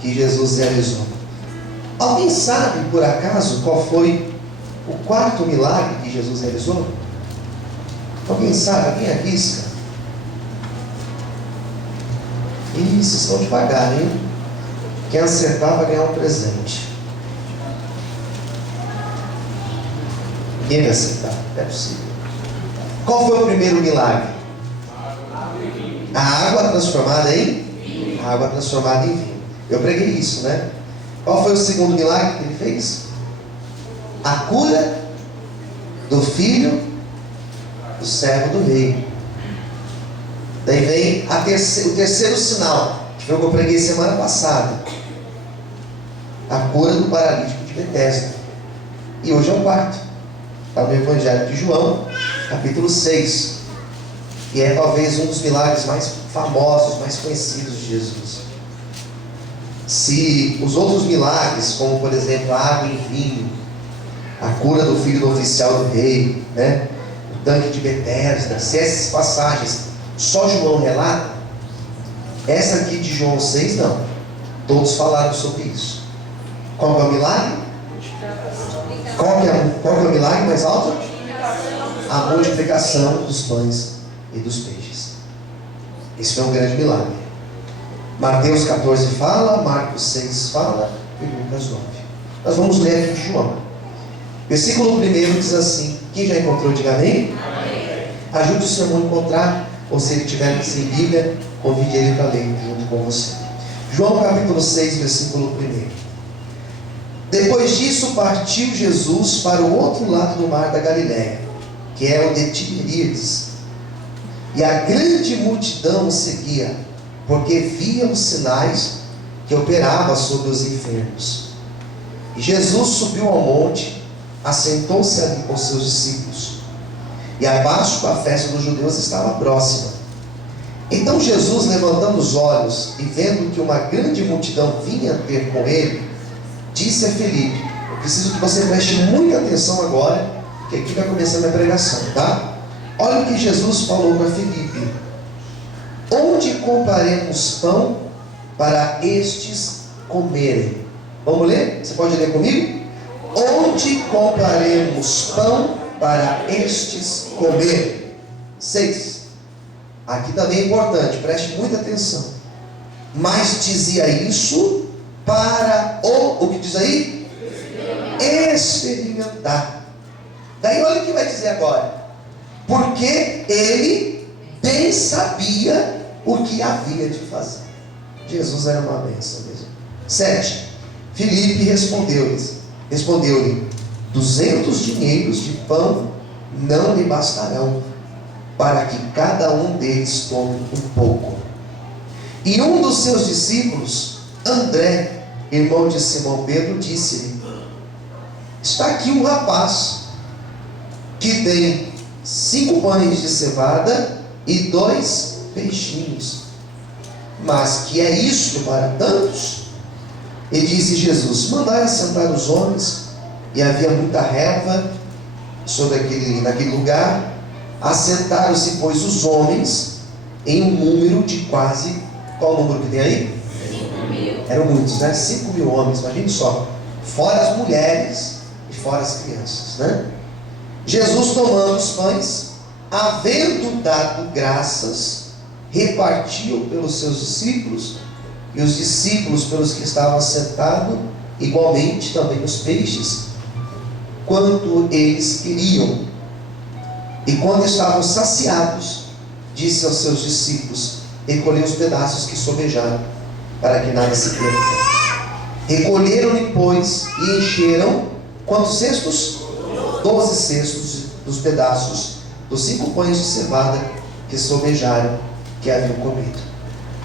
que Jesus realizou. Alguém sabe, por acaso, qual foi o quarto milagre que Jesus realizou? Alguém sabe? Alguém arrisca? Isso, estão devagar, hein? Quem acertar vai ganhar um presente. Ninguém vai acertar, não é possível. Qual foi o primeiro milagre? A água transformada em vinho. A água transformada em vinho. Eu preguei isso, né? Qual foi o segundo milagre que ele fez? A cura do filho do servo do rei. Daí vem o terceiro sinal, que foi o que eu preguei semana passada. A cura do paralítico de Betesda. E hoje é o quarto. Está no Evangelho de João, capítulo 6. E é talvez um dos milagres mais famosos, mais conhecidos de Jesus. Se os outros milagres, como por exemplo a água em vinho, a cura do filho do oficial do rei, né? O tanque de Betesda, se essas passagens só João relata, essa aqui de João 6 não. Todos falaram sobre isso. Qual que é o milagre? Qual que é o milagre mais alto? A multiplicação dos pães e dos peixes. Esse foi um grande milagre. Mateus 14 fala, Marcos 6 fala e Lucas 9. Nós vamos ler aqui de João. Versículo 1 diz assim: quem já encontrou, diga amém. Ajude o seu irmão a encontrar, ou se ele tiver sem Bíblia, convide ele para ler junto com você. João capítulo 6, versículo 1. Depois disso partiu Jesus para o outro lado do mar da Galileia, que é o de Tiberíades. E a grande multidão o seguia, porque via os sinais que operava sobre os enfermos. E Jesus subiu ao monte, assentou-se ali com seus discípulos. E abaixo a festa dos judeus estava próxima. Então Jesus, levantando os olhos e vendo que uma grande multidão vinha ter com ele, disse a Filipe: eu preciso que você preste muita atenção agora, que aqui vai começar a minha pregação, tá? Olha o que Jesus falou para Filipe: onde compraremos pão para estes comerem? Vamos ler? Você pode ler comigo? Onde compraremos pão para estes comerem? 6. Aqui também é importante, preste muita atenção. Mas dizia isso para o que diz aí? Experimentar. Daí olha o que vai dizer agora. Porque ele bem sabia o que havia de fazer. Jesus era uma bênção mesmo. 7. Filipe respondeu-lhe: 200 dinheiros de pão não lhe bastarão, para que cada um deles tome um pouco. E um dos seus discípulos, André, irmão de Simão Pedro, disse-lhe: está aqui um rapaz que tem 5 pães de cevada e 2 peixinhos. Mas que é isto para tantos? E disse Jesus: mandai assentar os homens. E havia muita relva naquele lugar. Assentaram-se, pois, os homens em um número de quase... Qual o número que tem aí? 5.000. Eram muitos, né? 5.000 homens, imagine só. Fora as mulheres e fora as crianças, né? Jesus, tomando os pães, havendo dado graças, repartiu pelos seus discípulos, e os discípulos pelos que estavam sentados, igualmente também os peixes, quanto eles queriam. E quando estavam saciados, disse aos seus discípulos: recolhei os pedaços que sobejaram, para que nada se perca. Recolheram-lhe, pois, e encheram quantos cestos? 12 cestos dos pedaços dos 5 pães de cevada que sobejaram, que haviam comido.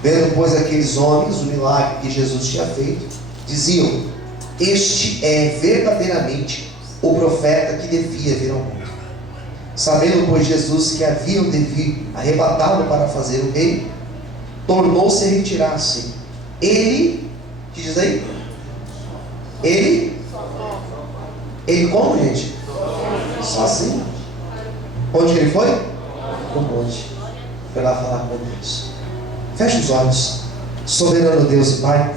Vendo, pois, aqueles homens o milagre que Jesus tinha feito, diziam: este é verdadeiramente o profeta que devia vir ao mundo. Sabendo, pois, Jesus que haviam de vir arrebatá-lo para fazer o rei, tornou-se a retirar-se. Ele, que diz aí? Ele como, gente? Sozinho. Onde que ele foi? No monte. Foi lá falar com Deus. Feche os olhos. Soberano Deus e Pai,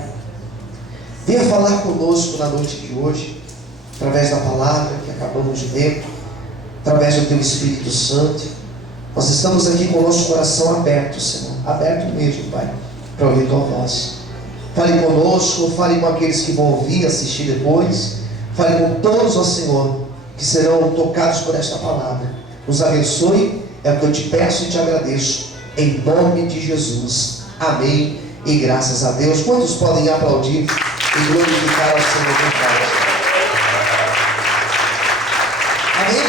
Venha falar conosco na noite de hoje, através da palavra que acabamos de ler, através do Teu Espírito Santo. Nós estamos aqui com o nosso coração aberto, Senhor, aberto mesmo, Pai, para ouvir Tua voz. Fale conosco, fale com aqueles que vão ouvir, assistir depois. Fale com todos, ó Senhor, que serão tocados por esta palavra. Nos abençoe, é o que eu te peço e te agradeço, em nome de Jesus. Amém e graças a Deus. Quantos podem aplaudir e glorificar ao Senhor com paz? Amém?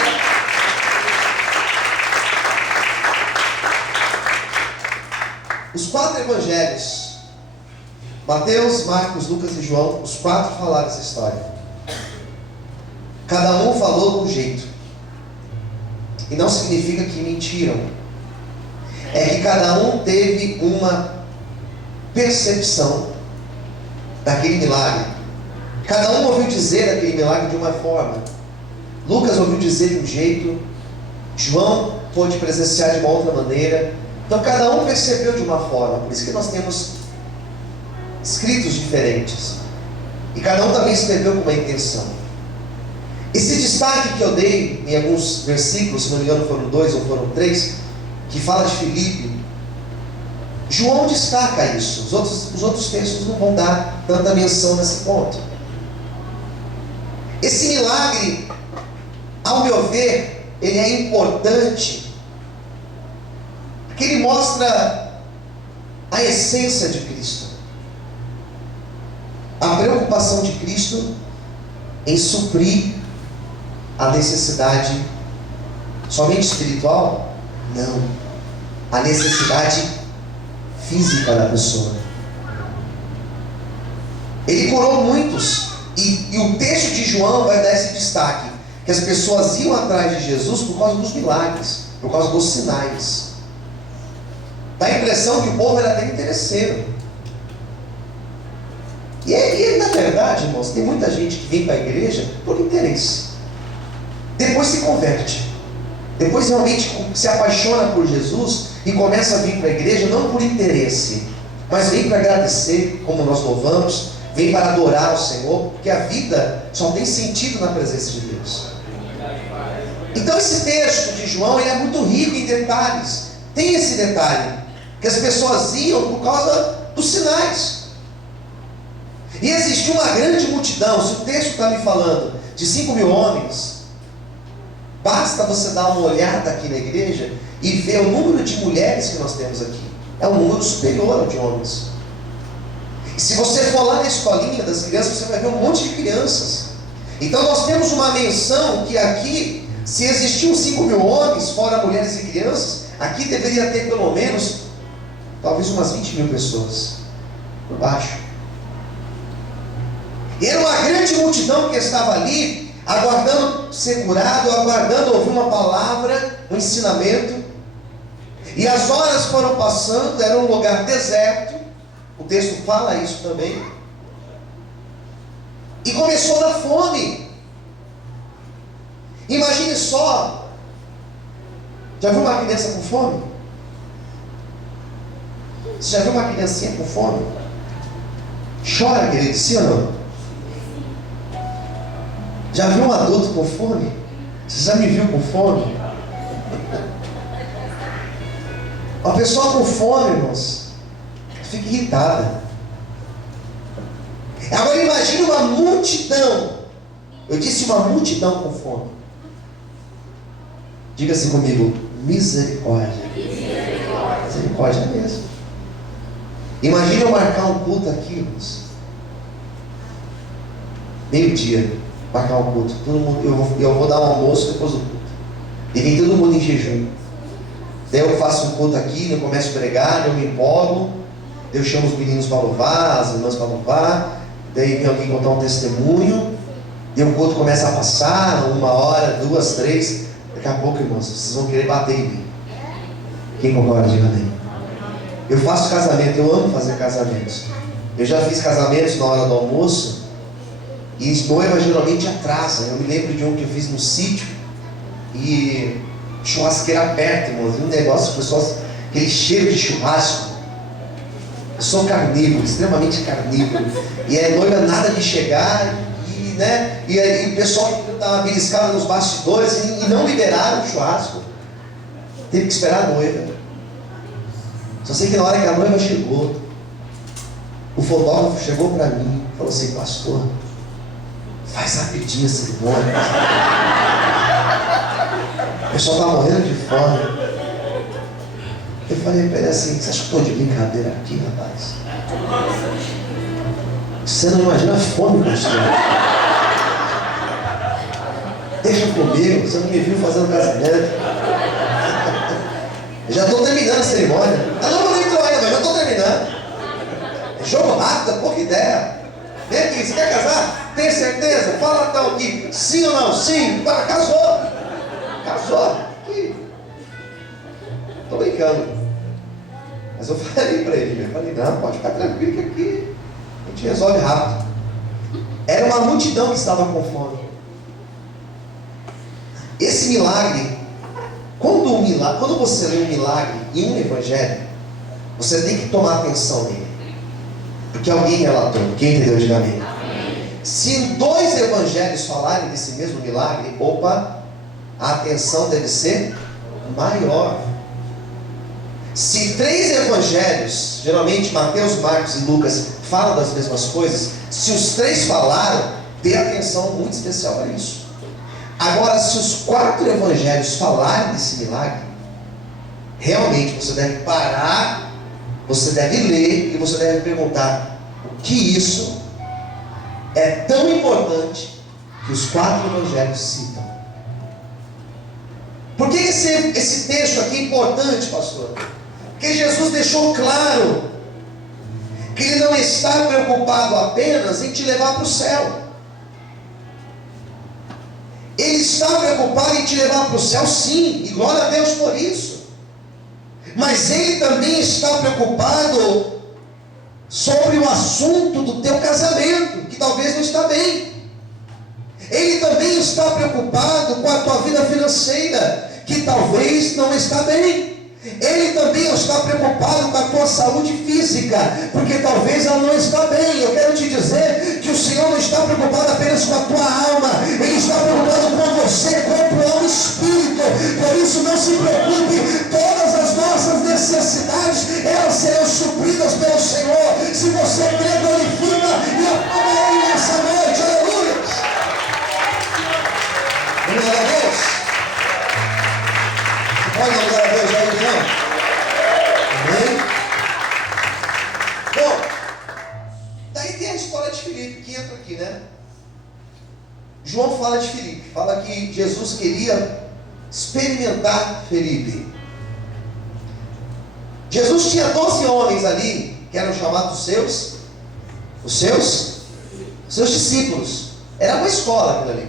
Os 4 evangelhos, Mateus, Marcos, Lucas e João, os 4 falaram essa história. Cada um falou de um jeito. E não significa que mentiram. É que cada um teve uma percepção daquele milagre. Cada um ouviu dizer daquele milagre de uma forma. Lucas ouviu dizer de um jeito, João pôde presenciar de uma outra maneira. Então cada um percebeu de uma forma. Por isso que nós temos escritos diferentes. E cada um também escreveu com uma intenção. Esse destaque que eu dei em alguns versículos, se não me engano foram 2 ou foram 3, que fala de Filipe, João destaca isso. Os outros textos não vão dar tanta menção nesse ponto. Esse milagre, ao meu ver, ele é importante, porque ele mostra a essência de Cristo. A preocupação de Cristo em suprir a necessidade somente espiritual? Não. A necessidade física da pessoa. Ele curou muitos. E o texto de João vai dar esse destaque. Que as pessoas iam atrás de Jesus por causa dos milagres. Por causa dos sinais. Dá a impressão que o povo era até interesseiro. E na verdade, irmãos, tem muita gente que vem para a igreja por interesse. Depois se converte. Depois realmente se apaixona por Jesus e começa a vir para a igreja não por interesse, mas vem para agradecer, como nós louvamos, vem para adorar o Senhor, porque a vida só tem sentido na presença de Deus. Então esse texto de João ele é muito rico em detalhes. Tem esse detalhe, que as pessoas iam por causa dos sinais. E existiu uma grande multidão. Se o texto está me falando de 5.000 homens, basta você dar uma olhada aqui na igreja e ver o número de mulheres que nós temos aqui. É um número superior ao de homens. E se você for lá na escolinha das crianças, você vai ver um monte de crianças. Então nós temos uma menção que aqui, se existiam 5.000 homens, fora mulheres e crianças, aqui deveria ter pelo menos, talvez umas 20.000 pessoas, por baixo. E era uma grande multidão que estava ali, aguardando ser curado, aguardando ouvir uma palavra, um ensinamento. E as horas foram passando, era um lugar deserto, o texto fala isso também. E começou a dar fome. Imagine só, já viu uma criança com fome? Você já viu uma criancinha com fome? Chora, querido, sim ou não? Já viu um adulto com fome? Você já me viu com fome? Uma pessoa com fome, irmãos, fica irritada. Agora imagine uma multidão. Eu disse uma multidão com fome. Diga assim comigo: misericórdia. Misericórdia mesmo. Imagine eu marcar um culto aqui, irmãos. Meio-dia. Marcar um culto, todo mundo, eu vou dar um almoço depois do culto, e vem todo mundo em jejum. Daí eu faço um culto aqui, eu começo a pregar, eu me empolgo, eu chamo os meninos para louvar, as irmãs para louvar, daí vem alguém contar um testemunho, daí o culto começa a passar, 1 hora, 2, 3, daqui a pouco, irmãos, vocês vão querer bater em mim. Quem concorda, diga amém. Eu faço casamento, eu amo fazer casamentos. Eu já fiz casamentos na hora do almoço, e noiva geralmente atrasa. Eu me lembro de um que eu fiz no sítio, e churrasqueira perto, irmãos, e um negócio, pessoal, aquele cheiro de churrasco. Eu sou carnívoro, extremamente carnívoro. E a noiva nada de chegar, e aí o pessoal estava beliscado nos bastidores e não liberaram o churrasco. Teve que esperar a noiva. Só sei que na hora que a noiva chegou, o fotógrafo chegou para mim e falou assim: pastor, faz rapidinho a cerimônia. O pessoal estava morrendo de fome. Eu falei para ele assim: você acha que estou de brincadeira aqui, rapaz? Você não imagina a fome, pastor. Deixa comigo, você não me viu fazendo casamento. Eu já estou terminando a cerimônia. Eu não entrou ainda, mas já estou terminando. É jogo rápido, é pouca ideia. Vem aqui, você quer casar? Tem certeza? Fala então aqui, sim ou não? Sim, casou. Casou. Estou brincando. Mas eu falei para ele, eu falei: não, pode ficar tranquilo que aqui a gente resolve rápido. Era uma multidão que estava com fome. Esse milagre, quando você lê um milagre em um evangelho, você tem que tomar atenção nele, porque alguém relatou. Quem entendeu, diga amém. Se 2 evangelhos falarem desse mesmo milagre, a atenção deve ser maior. Se 3 evangelhos, geralmente Mateus, Marcos e Lucas, falam das mesmas coisas, se os 3 falaram, dê atenção muito especial a isso. Agora, se os 4 evangelhos falarem desse milagre, realmente você deve parar, você deve ler e você deve perguntar: o que isso é tão importante que os 4 evangelhos citam? Por que esse texto aqui é importante, pastor? Porque Jesus deixou claro que Ele não está preocupado apenas em te levar para o céu. Ele está preocupado em te levar para o céu, sim, e glória a Deus por isso. Mas Ele também está preocupado sobre o assunto do teu casamento, que talvez não está bem. Ele também está preocupado com a tua vida financeira, que talvez não está bem. Ele também está preocupado com a tua saúde física, porque talvez ela não está bem. Eu quero te dizer que o Senhor não está preocupado apenas com a tua alma, Ele está preocupado com você, corpo, alma e espírito. Por isso não se preocupe, todas as nossas necessidades, elas serão supridas pelo Senhor. Se você crê, glorifica e aclama Ele nessa noite. Aleluia! Glória a Deus! Pode não glória a Deus aí, não? Amém? Bom, daí tem a história de Filipe que entra aqui, né? João fala de Filipe, fala que Jesus queria experimentar Filipe. Jesus tinha 12 homens ali, que eram chamados os seus discípulos. Era uma escola aquilo ali.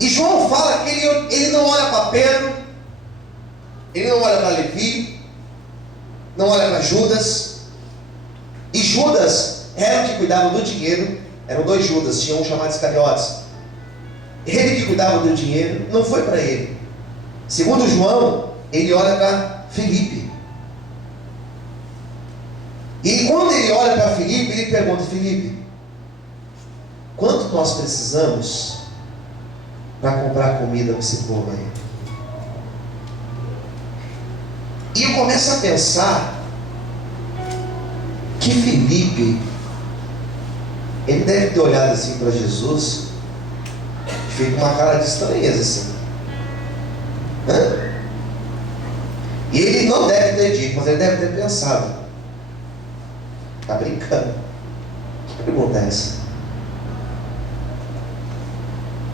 E João fala que ele não olha para Pedro, ele não olha para Levi, não olha para Judas. E Judas era o que cuidava do dinheiro. Eram 2 Judas, tinha um chamado Iscariotes. Ele que cuidava do dinheiro, não foi para ele. Segundo João, ele olha para Filipe. E quando ele olha para Filipe, ele pergunta: Filipe, quanto nós precisamos para comprar comida para esse povo aí? E eu começo a pensar que Filipe, ele deve ter olhado assim para Jesus e feito uma cara de estranheza assim. E ele não deve ter dito, mas ele deve ter pensado: está brincando? Que pergunta é essa?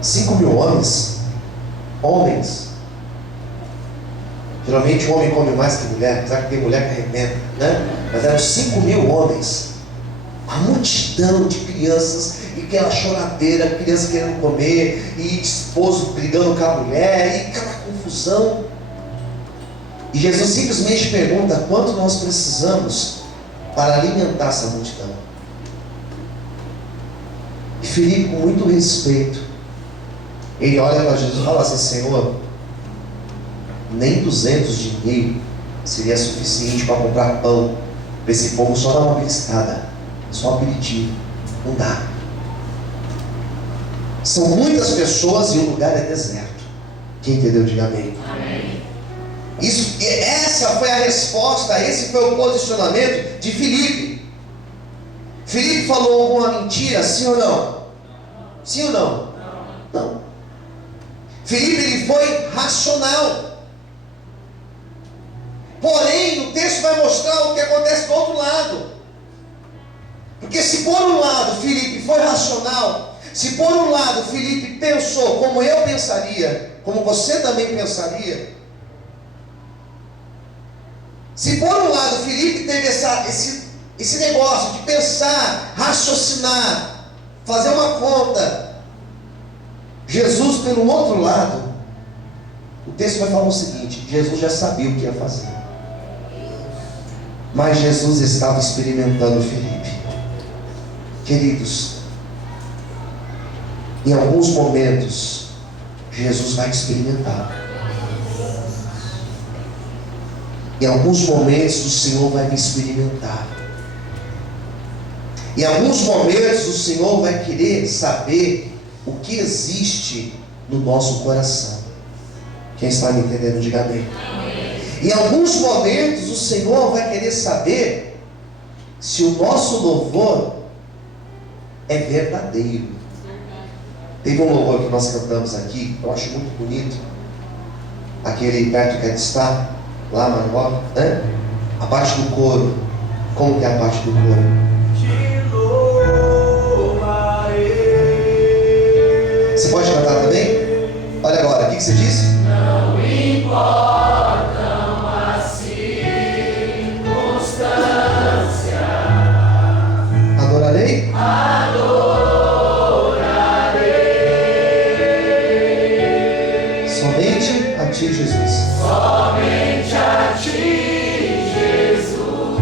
5.000 homens. Geralmente o homem come mais que mulher, apesar que tem mulher que arrebenta, né? Mas eram 5.000 homens. Uma multidão de crianças, e aquela choradeira, criança querendo comer, e esposo brigando com a mulher, e aquela confusão. E Jesus simplesmente pergunta: quanto nós precisamos para alimentar essa multidão? E Filipe, com muito respeito, ele olha para Jesus e fala assim: Senhor, nem 200 dinheiro seria suficiente para comprar pão Esse povo só dá uma beliscada, só um aperitivo, não dá. São muitas pessoas e o lugar é deserto. Quem entendeu, diga amém. Amém. Essa foi a resposta, esse foi o posicionamento de Filipe. Filipe falou alguma mentira, sim ou não? Sim ou não? Não. Filipe, ele foi racional. Porém, o texto vai mostrar o que acontece do outro lado. Porque se por um lado Filipe foi racional, se por um lado Filipe pensou como eu pensaria, como você também pensaria, se por um lado Filipe teve esse negócio de pensar, raciocinar, fazer uma conta, Jesus pelo outro lado, o texto vai falar o seguinte: Jesus já sabia o que ia fazer, mas Jesus estava experimentando Filipe. Queridos, em alguns momentos Jesus vai te experimentar. Em alguns momentos o Senhor vai me experimentar. Em alguns momentos o Senhor vai querer saber o que existe no nosso coração. Quem está me entendendo, diga amém. Em alguns momentos o Senhor vai querer saber se o nosso louvor é verdadeiro. Teve um louvor que nós cantamos aqui, eu acho muito bonito, aquele perto que está lá, Manuel, né? A parte do coro. Como que é a parte do coro? Te louvarei. Você pode cantar também? Olha agora, o que você disse? Não importam as circunstâncias. Adorarei? Adorarei. Somente a Ti, Jesus. Somente a Ti, Jesus.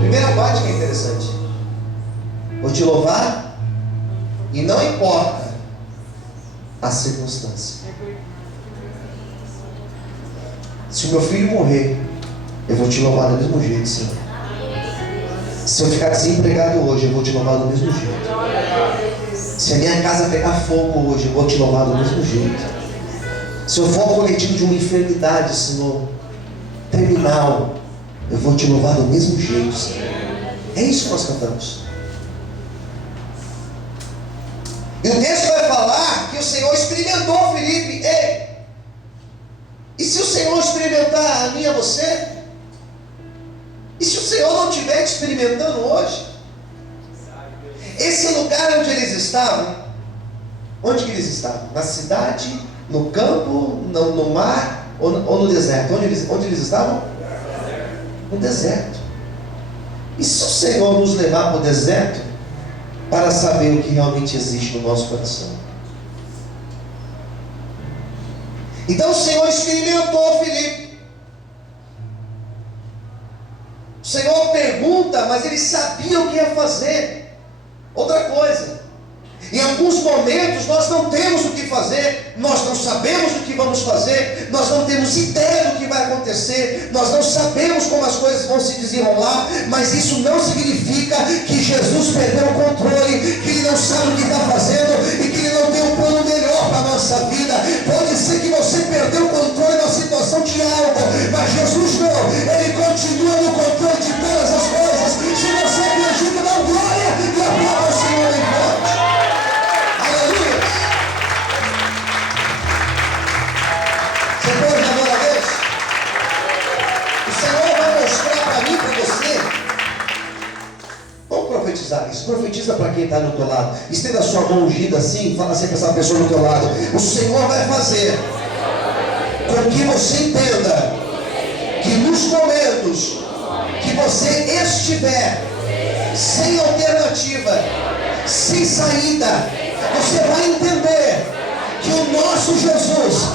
Primeira parte que é interessante. Vou te louvar e não importa a circunstância. Se o meu filho morrer, eu vou te louvar do mesmo jeito, Senhor. Se eu ficar desempregado hoje, eu vou te louvar do mesmo jeito. Se a minha casa pegar fogo hoje, eu vou te louvar do mesmo jeito. Se eu for cometido de uma enfermidade, Senhor, terminal, eu vou te louvar do mesmo jeito, Senhor. É isso que nós cantamos. E o texto vai falar que o Senhor experimentou Filipe. Ei, e se o Senhor experimentar a mim e a você? E se o Senhor não estiver experimentando hoje? Esse lugar onde eles estavam, onde que eles estavam? Na cidade, no campo, no mar ou no deserto? Onde eles estavam? No deserto. E se o Senhor nos levar para o deserto para saber o que realmente existe no nosso coração? Então o Senhor experimentou Filipe. O Senhor pergunta, mas ele sabia o que ia fazer. Outra coisa, em alguns momentos nós não temos o que fazer, nós não sabemos o que vamos fazer, nós não temos ideia do que vai acontecer, nós não sabemos como as coisas vão se desenrolar, mas isso não significa que Jesus perdeu o controle, que Ele não sabe o que está fazendo e que Ele não tem um plano melhor para a nossa vida. Pode ser que você perdeu o controle na situação de algo, mas Jesus não, Ele continua no controle de todas as coisas. Se você acredita, dá glória e aplauda o Senhor em forte. Aleluia! Você pode dar glória a Deus? O Senhor vai mostrar para mim e para você. Vamos profetizar isso. Profetiza para quem está do teu lado. Estenda a sua mão ungida assim, fala assim para essa pessoa do teu lado. O Senhor vai fazer com que você entenda que nos momentos que você estiver sem alternativa, sem saída, você vai entender que o nosso Jesus,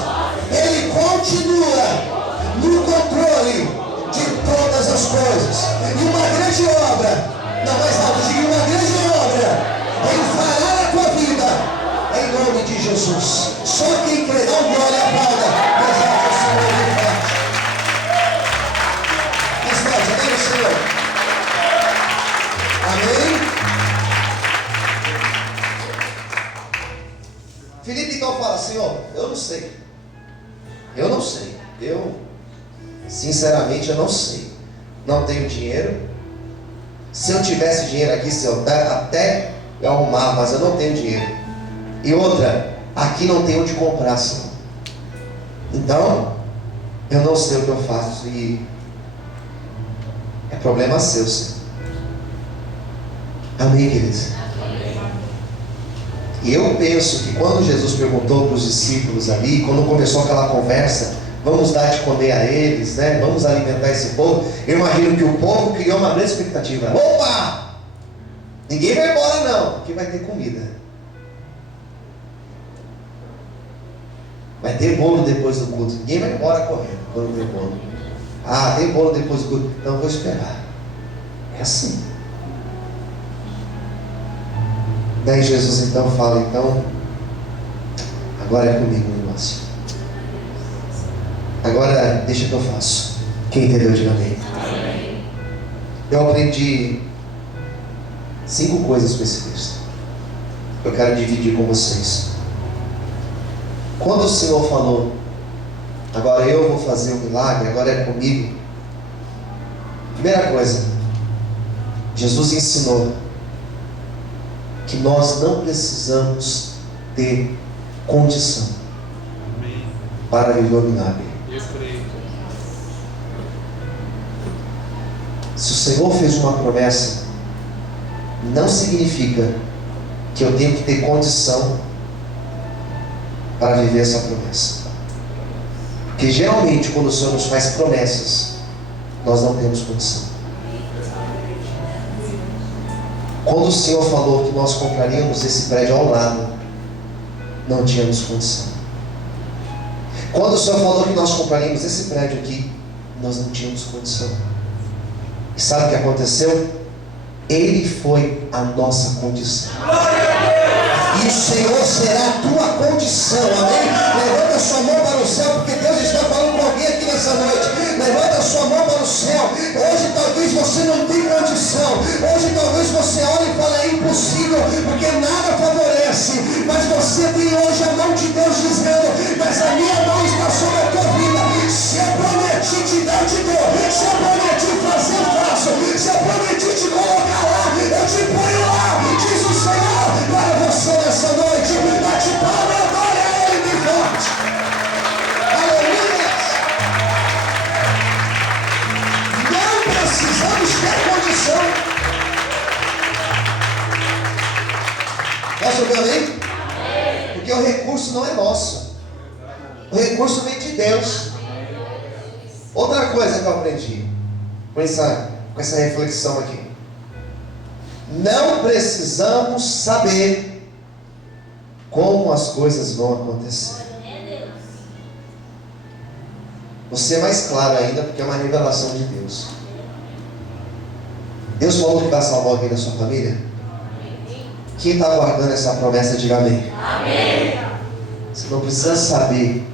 Ele continua no controle de todas as coisas. E uma grande obra, não mais nada, diga uma grande obra, Ele fará na tua vida, em nome de Jesus. Só quem crê, dá um glória e aplauda. Exato, Senhor, muito forte. Mais forte, adore o Senhor. Gideão fala: Senhor, eu não sei. Eu não sei. Sinceramente, eu não sei. Não tenho dinheiro. Se eu tivesse dinheiro aqui, se eu até eu arrumar, mas eu não tenho dinheiro. E outra, aqui não tem onde comprar, Senhor. Então, eu não sei o que eu faço. E é problema seu, Senhor. Amém, queridos? E eu penso que quando Jesus perguntou para os discípulos ali, quando começou aquela conversa, vamos dar de comer a eles, né? Vamos alimentar esse povo. Eu imagino que o povo criou uma grande expectativa. Opa! Ninguém vai embora não, porque vai ter comida. Vai ter bolo depois do culto. Ninguém vai embora correndo quando tem bolo. Ah, tem bolo depois do culto. Então eu vou esperar. É assim. Daí Jesus então fala: então, agora é comigo o negócio. Agora deixa que eu faço. Quem entendeu, diga amém. Eu aprendi 5 coisas com esse texto. Eu quero dividir com vocês. Quando o Senhor falou: agora eu vou fazer o milagre, agora é comigo. Primeira coisa, Jesus ensinou que nós não precisamos ter condição para viver o milagre. Se o Senhor fez uma promessa, não significa que eu tenho que ter condição para viver essa promessa. Porque geralmente quando o Senhor nos faz promessas, nós não temos condição. Quando o Senhor falou que nós compraríamos esse prédio ao lado, não tínhamos condição. Quando o Senhor falou que nós compraríamos esse prédio aqui, nós não tínhamos condição. E sabe o que aconteceu? Ele foi a nossa condição. E o Senhor será a tua condição, amém? Levanta a sua mão para o céu, porque Deus está falando com alguém aqui nessa noite. Levanta a sua mão para o céu. Hoje talvez você não tenha condição. Hoje talvez você olhe e fale: é impossível, porque nada favorece. Mas você tem hoje a mão de Deus dizendo: mas a minha mão está sobre a tua vida. Se eu prometi te dar, te dou. Se eu prometi fazer, faço. Se eu prometi te colocar lá, eu te ponho lá. Diz o Senhor para você nessa noite. Bate palma e adore a Ele bem forte. Aleluia! Não precisamos ter condição. Posso ouvir amém? Porque o recurso não é nosso. O recurso vem de Deus. Outra coisa que eu aprendi com essa reflexão aqui: não precisamos saber como as coisas vão acontecer. Você é mais claro ainda, porque é uma revelação de Deus. Deus falou que vai salvar alguém da sua família? Quem está aguardando essa promessa, diga amém. Amém. Você não precisa saber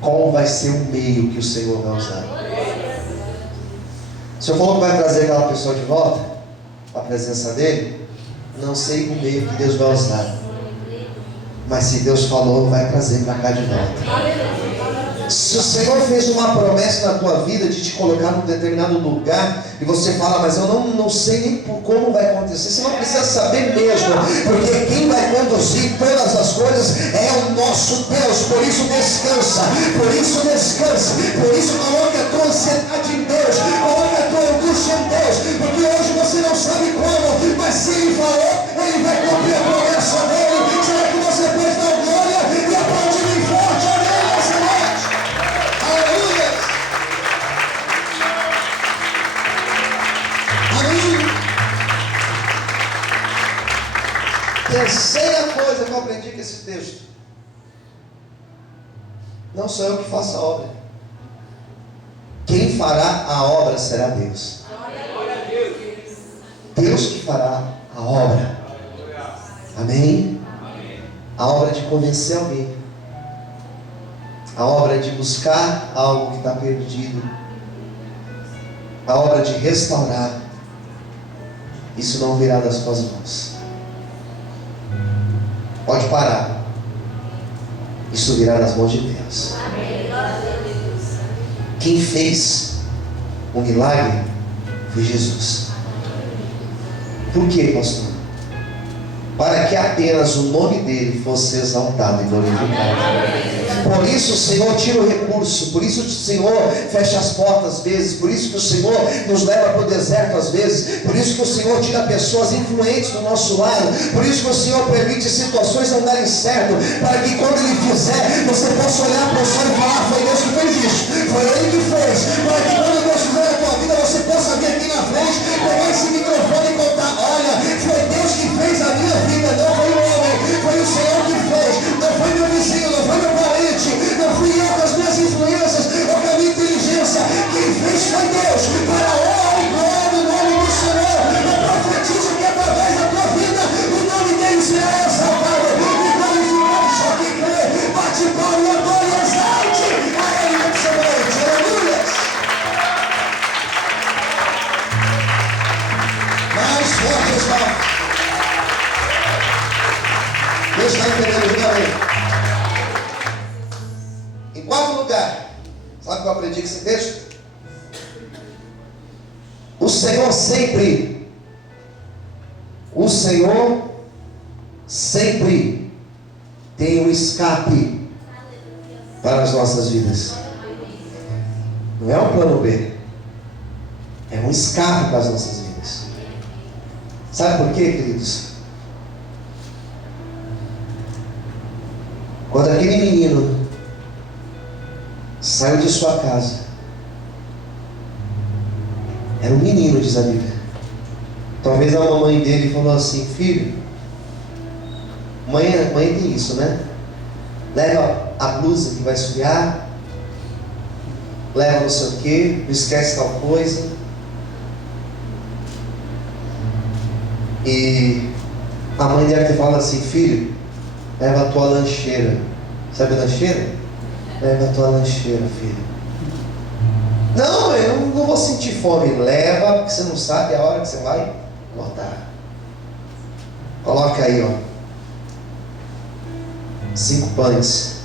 qual vai ser o meio que o Senhor vai usar. O Senhor falou que vai trazer aquela pessoa de volta à presença dele. Não sei o meio que Deus vai usar, mas se Deus falou, vai trazer para cá de volta. Se o Senhor fez uma promessa na tua vida de te colocar num determinado lugar, e você fala: mas eu não sei nem por como vai acontecer. Você não precisa saber mesmo, porque quem vai conduzir todas as coisas é o nosso Deus. Por isso descansa, por isso descansa, por isso coloque a tua ansiedade em Deus, coloque a tua angústia em Deus, porque hoje você não sabe como, mas se Ele falou, Ele vai cumprir a promessa dele. Será que você pode dar glória e aplaudir bem forte a Ele nessa noite? Aleluia! Amém! Terceira coisa que eu aprendi com esse texto: não sou eu que faço a obra. Quem fará a obra será Deus. Deus que fará a obra. Amém? A obra de convencer alguém, a obra de buscar algo que está perdido, a obra de restaurar. Isso não virá das tuas mãos. Pode parar. Isso virá nas mãos de Deus. Quem fez o milagre foi Jesus. Por quê, pastor? Para que apenas o nome dele fosse exaltado e glorificado. Por isso o Senhor tira o recurso, por isso o Senhor fecha as portas às vezes, por isso que o Senhor nos leva para o deserto às vezes, por isso que o Senhor tira pessoas influentes do nosso lado, por isso que o Senhor permite situações não darem certo, para que quando Ele fizer, você possa olhar para o céu e falar: foi Deus que fez isso, foi Ele que fez, para que quando Deus fizer na tua vida, você possa vir aqui na frente, pegar esse microfone e contar: olha, foi Deus que fez a minha vida, não foi o homem, foi o Senhor que fez, não foi meu vizinho, não foi meu parente, não fui eu com as minhas influências ou com a minha inteligência. Quem fez foi Deus, para a honra e glória do nome do Senhor. Eu profetizo que através da tua vida o nome dele será exaltado e glorificado. Só quem crê, bate palma e adore e exalte a ele nessa noite. Aleluia! Mais forte, pessoal. Deus está entendendo, amém? Em quarto lugar, sabe o que eu aprendi com esse texto? O Senhor sempre tem um escape para as nossas vidas. Não é um plano B, é um escape para as nossas vidas. Sabe por quê, queridos? Quando aquele menino saiu de sua casa, era um menino, diz a Bíblia. Talvez a mamãe dele falou assim: filho, mãe tem isso, né? Leva a blusa que vai esfriar, leva não sei o que, não esquece tal coisa. E a mãe deve ter falado assim: filho, leva a tua lancheira. Sabe a lancheira? Leva a tua lancheira, filho. Não, eu não vou sentir fome. Leva, porque você não sabe a hora que você vai botar. Coloca aí, ó, 5 pães.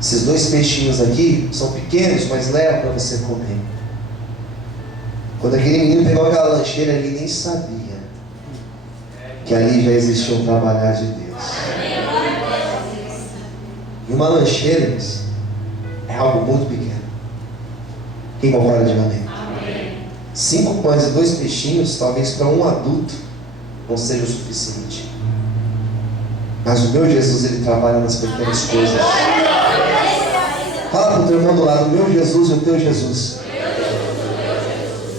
Esses 2 peixinhos aqui são pequenos, mas leva para você comer. Quando aquele menino pegou aquela lancheira, ele nem sabia que ali já existia um trabalhar de Deus. E uma lancheira é algo muito pequeno. Quem concorda, diga amém. 5 pães e 2 peixinhos, talvez para um adulto não seja o suficiente. Mas o meu Jesus, ele trabalha nas pequenas coisas. Fala para o teu irmão do lado: o meu Jesus e o teu Jesus,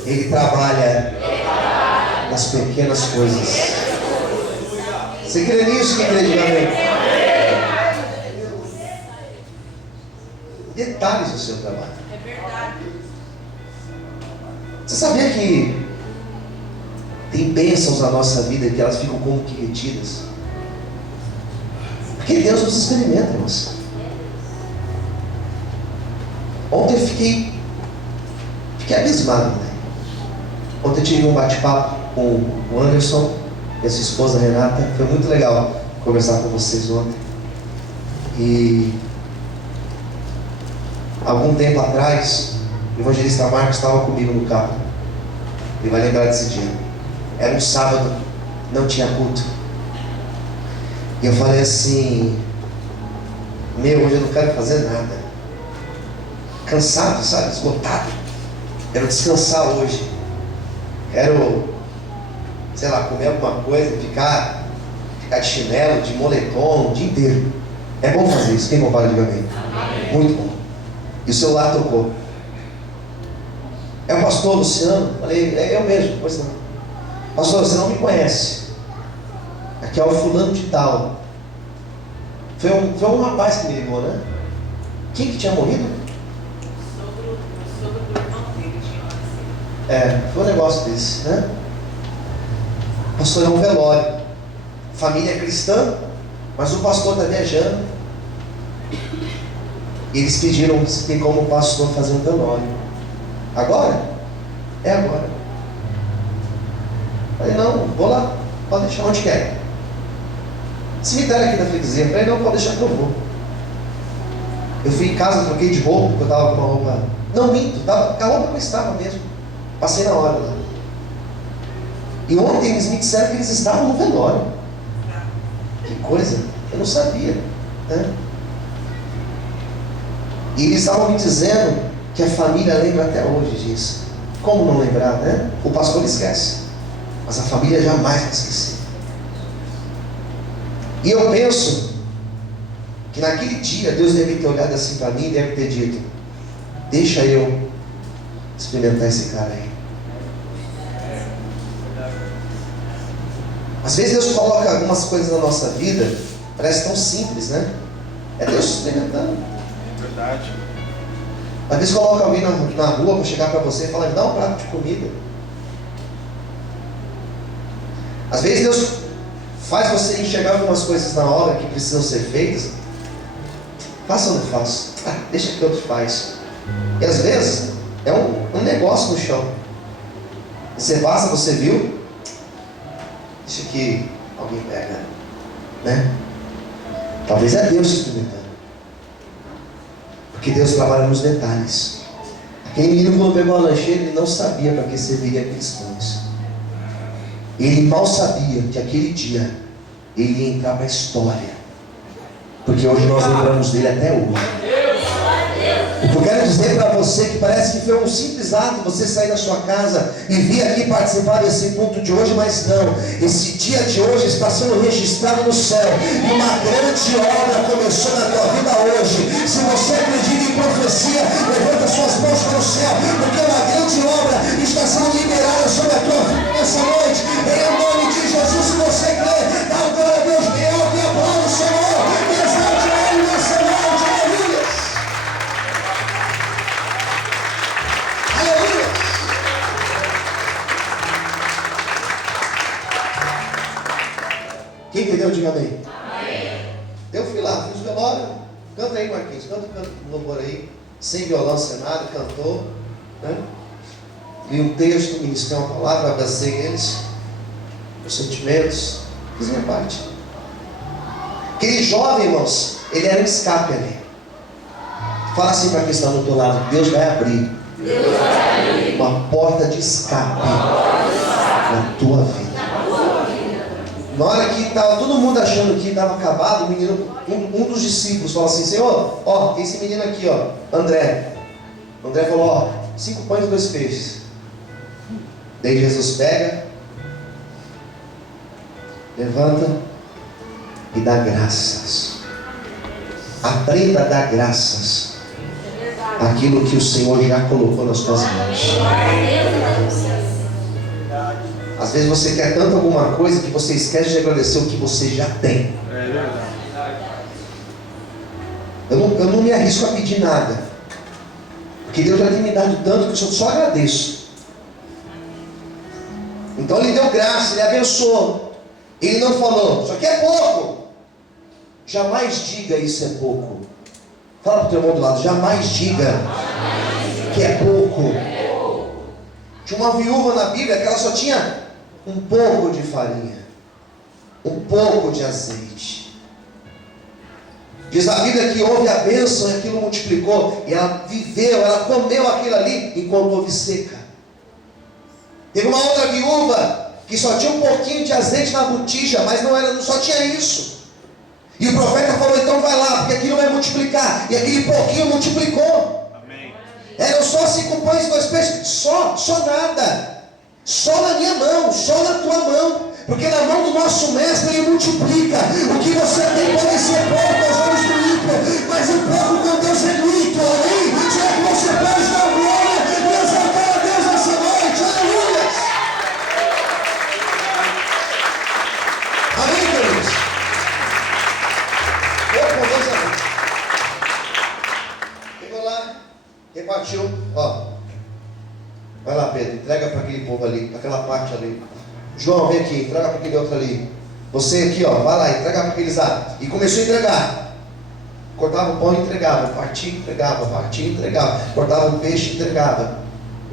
ele trabalha nas pequenas coisas. Você crê nisso? Quem crê, diga amém. Detalhes do seu trabalho. É verdade. Você sabia que tem bênçãos na nossa vida que elas ficam como que retidas? Porque Deus nos experimenta, irmãos. Ontem eu fiquei abismado, né? Ontem eu tive um bate-papo com o Anderson e a sua esposa Renata. Foi muito legal conversar com vocês ontem. E algum tempo atrás, o evangelista Marcos estava comigo no carro. Ele vai lembrar desse dia. Era um sábado, não tinha culto. E eu falei assim: hoje eu não quero fazer nada. Cansado, sabe? Esgotado. Quero descansar hoje. Quero, sei lá, comer alguma coisa, ficar de chinelo, de moletom o dia inteiro. É bom fazer isso. Quem concorda, diga amém. Muito bom. E o celular tocou. É o pastor Luciano? Falei: é eu mesmo. Pois não. Pastor, você não me conhece. Aqui é o fulano de tal. Foi um rapaz que me ligou, né? Quem que tinha morrido? O sogro do irmão dele tinha nascido. Foi um negócio desse, né? Pastor, é um velório. Família cristã, mas o pastor está viajando. Eles pediram se tem como o pastor fazer um velório. Agora? É agora. Falei: não, vou lá. Pode deixar onde quer. Cemitério aqui da freguesia. Eu falei, não, pode deixar que eu vou. Eu fui em casa, troquei de roupa, porque eu estava com uma roupa. Não minto, tava, a roupa que eu estava mesmo. Passei na hora lá. E ontem eles me disseram que eles estavam no velório. Que coisa, eu não sabia, né? E eles estavam me dizendo que a família lembra até hoje disso. Como não lembrar, né? O pastor esquece, mas a família jamais vai esquecer. E eu penso que naquele dia Deus deve ter olhado assim para mim e deve ter dito: deixa eu experimentar esse cara aí. Às vezes Deus coloca algumas coisas na nossa vida, parece tão simples, né? É Deus experimentando. Verdade. Às vezes coloca alguém na rua para chegar para você e falar: me dá um prato de comida. Às vezes Deus faz você enxergar algumas coisas na hora que precisam ser feitas. Faça ou não faça? Deixa que outro faz. E às vezes é um negócio no chão. Você passa, você viu? Deixa que alguém pega, né? Talvez é Deus experimentando. Porque Deus trabalha nos detalhes. Aquele menino, quando pegou a lancheira, ele não sabia para que serviria aqueles pães. Ele mal sabia que aquele dia ele ia entrar para a história. Porque hoje nós lembramos dele até hoje. O que eu quero dizer para você que parece que foi um simples ato você sair da sua casa e vir aqui participar desse culto de hoje, mas não. Esse dia de hoje está sendo registrado no céu. E uma grande obra começou na tua vida hoje. Se você acredita em profecia, levanta suas mãos para o céu, porque uma grande obra está sendo liberada sobre a tua vida nessa noite. Em nome de Jesus, se você crê, dá o glória a Deus, bem alto e aplauda o Senhor. Exalte Ele nessa noite, aleluia. Aleluia. Quem entendeu, diga amém. Eu fui lá, fiz o velório. Canta aí, Marquinhos, canta um louvor aí, sem violão, sem nada, cantou, né? Li um texto, ministrei uma palavra, abracei eles, meus sentimentos, fiz minha parte. Aquele jovem, irmãos, ele era um escape ali. Fala assim para quem está do teu lado: Deus vai abrir uma porta de escape na tua vida. Na hora que estava todo mundo achando que estava acabado, o menino, um dos discípulos falou assim: Senhor, ó, tem esse menino aqui, ó, André. André falou: ó, 5 pães e 2 peixes. Daí Jesus pega, levanta e dá graças. Aprenda a dar graças aquilo que o Senhor já colocou nas tuas mãos. Às vezes você quer tanto alguma coisa que você esquece de agradecer o que você já tem. Eu não me arrisco a pedir nada, porque Deus já tem me dado tanto que eu só agradeço. Então Ele deu graça, Ele abençoou. Ele não falou: isso aqui é pouco. Jamais diga isso é pouco. Fala para o teu irmão do lado: jamais diga que é pouco. Tinha uma viúva na Bíblia que ela só tinha um pouco de farinha, um pouco de azeite. Diz a Bíblia que houve a bênção e aquilo multiplicou. E ela viveu, ela comeu aquilo ali enquanto houve seca. Teve uma outra viúva que só tinha um pouquinho de azeite na botija, mas não só tinha isso. E o profeta falou: então vai lá, porque aquilo vai multiplicar. E aquele pouquinho multiplicou. Amém. Eram só 5 pães e 2 peixes. Só nada. Só na minha mão, só na tua mão. Porque na mão do nosso mestre Ele multiplica. O que você tem pode ser pouco aos olhos do ímpio, mas o pouco com Deus é muito. Amém? Será que você pode dar glória e exaltar a Deus nessa noite? Aleluia! Amém, queridos? Eu com Deus é muito. Chegou lá, repartiu, ó. Vai lá, Pedro, entrega para aquele povo ali, para aquela parte ali. João, vem aqui, entrega para aquele outro ali. Você aqui, ó, vai lá, entrega para aqueles lá. E começou a entregar. Cortava o pão e entregava, partia e entregava, partia e entregava. Cortava o peixe e entregava.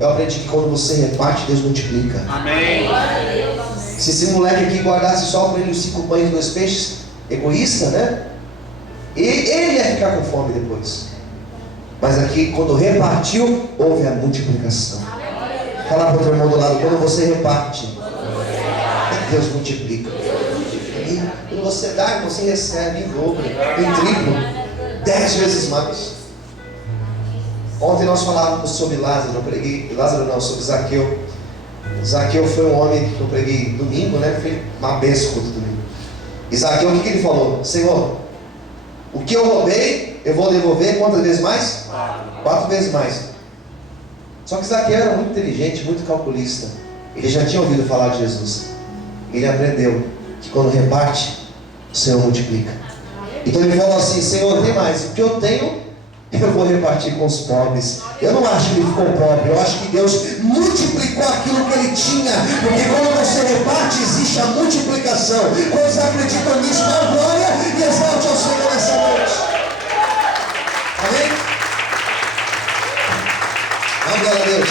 Eu aprendi que quando você reparte, Deus multiplica. Amém. Se esse moleque aqui guardasse só para ele os 5 pães e 2 peixes, egoísta, né? E ele ia ficar com fome depois. Mas aqui, quando repartiu, houve a multiplicação. Fala para o teu irmão do lado, quando você reparte, Deus multiplica. E quando você dá, você recebe em dobro, em triplo, 10 vezes mais. Ontem nós falávamos sobre Lázaro, eu preguei, sobre Zaqueu. Zaqueu foi um homem que eu preguei domingo, né? Foi uma benção todo domingo. E Zaqueu, o que ele falou? Senhor, o que eu roubei, eu vou devolver quantas vezes mais? 4 vezes mais. Só que Zaqueu era muito inteligente, muito calculista. Ele já tinha ouvido falar de Jesus. Ele aprendeu que quando reparte, o Senhor multiplica. Então ele falou assim: Senhor, tem mais. O que eu tenho, eu vou repartir com os pobres. Eu não acho que ele ficou pobre. Eu acho que Deus multiplicou aquilo que ele tinha. Porque quando você reparte, existe a multiplicação. Quando você acredita nisso, dá glória e exalte ao Senhor nessa noite. Amém? Dá glória a Deus.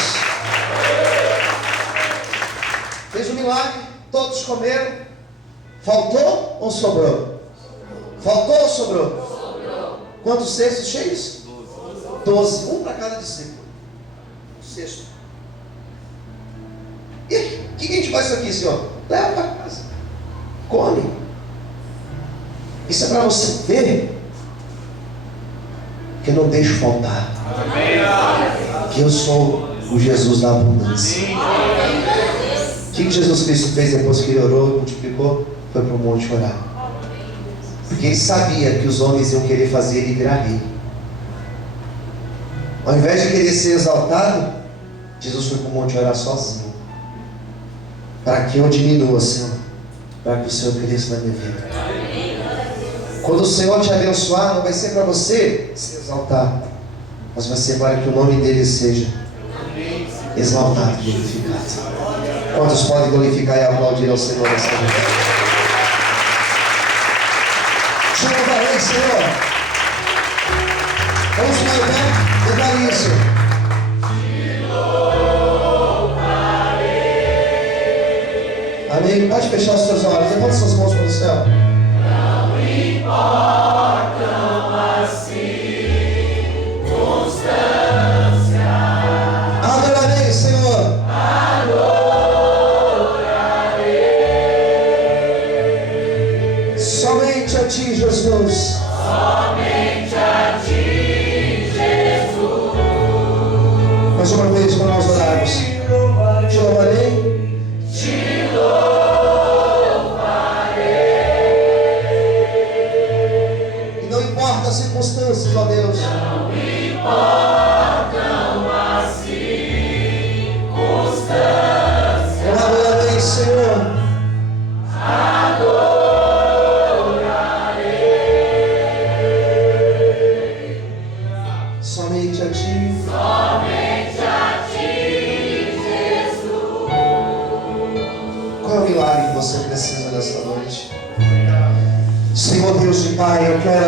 Fez um milagre, todos comeram. Faltou ou sobrou? Faltou ou sobrou? Quantos cestos cheios? 12. Um para cada discípulo. Um cesto. E o que a gente faz isso aqui, Senhor? Leva para casa. Come. Isso é para você ver que eu não deixo faltar. Que eu sou o Jesus da abundância. O que Jesus Cristo fez depois que ele orou e multiplicou? Foi para o monte orar. Porque ele sabia que os homens iam querer fazer ele virar rei. Ao invés de querer ser exaltado, Jesus foi para o monte orar sozinho. Para que eu diminua, Senhor, para que o Senhor cresça na minha vida. Quando o Senhor te abençoar, não vai ser para você se exaltar, mas vai ser para que o nome dele seja exaltado e glorificado. Quantos podem glorificar e aplaudir ao Senhor nessa noite? Te louvarei, Senhor. Vamos lá, né? Declare isso. Amém. Pode fechar os seus olhos. Levanta suas mãos para o céu. Não importam as circunstâncias. Adorarei, Senhor. Somente a Ti, Jesus. Somente a Ti, Jesus. Mais uma vez para nós orarmos. Te louvarei. Te louvarei. E não importa as circunstâncias, ó Deus. Não importam as circunstâncias. Eu adorarei, Senhor. Somente a Ti. Somente a Ti, Jesus. Qual é o milagre que você precisa nesta noite? Senhor Deus e Pai, eu quero